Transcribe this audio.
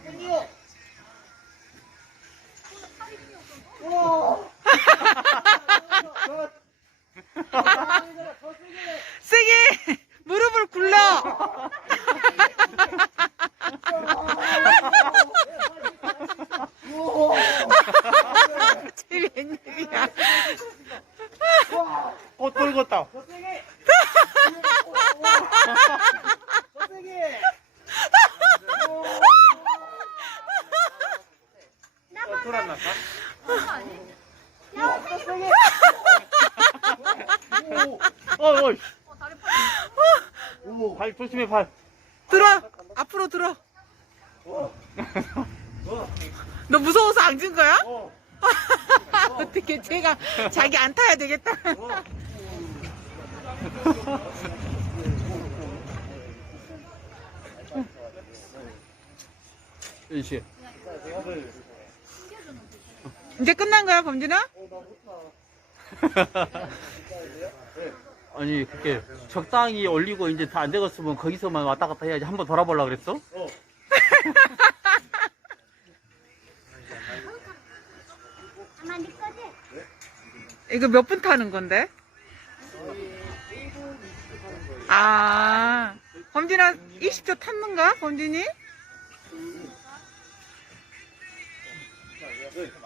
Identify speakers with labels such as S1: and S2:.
S1: 세게 무릎을 굴러. 쟤 웬일이야.
S2: 꽃 돌겠다. 돌았나까? 어이. 발 조심해 발.
S1: 들어. 앞으로 들어. 너 무서워서 앉은 거야? 어떻게 쟤가 자기 안 타야 되겠다.
S2: 이씨.
S1: 이제 끝난 거야, 범진아?
S2: 아니 그렇게 적당히 올리고 이제 다 안 되겠으면 거기서만 왔다 갔다 해야지. 한번 돌아보려고 그랬어?
S1: 이거 몇 분 타는 건데? 아, 범진아 20초 탔는가? 범진이?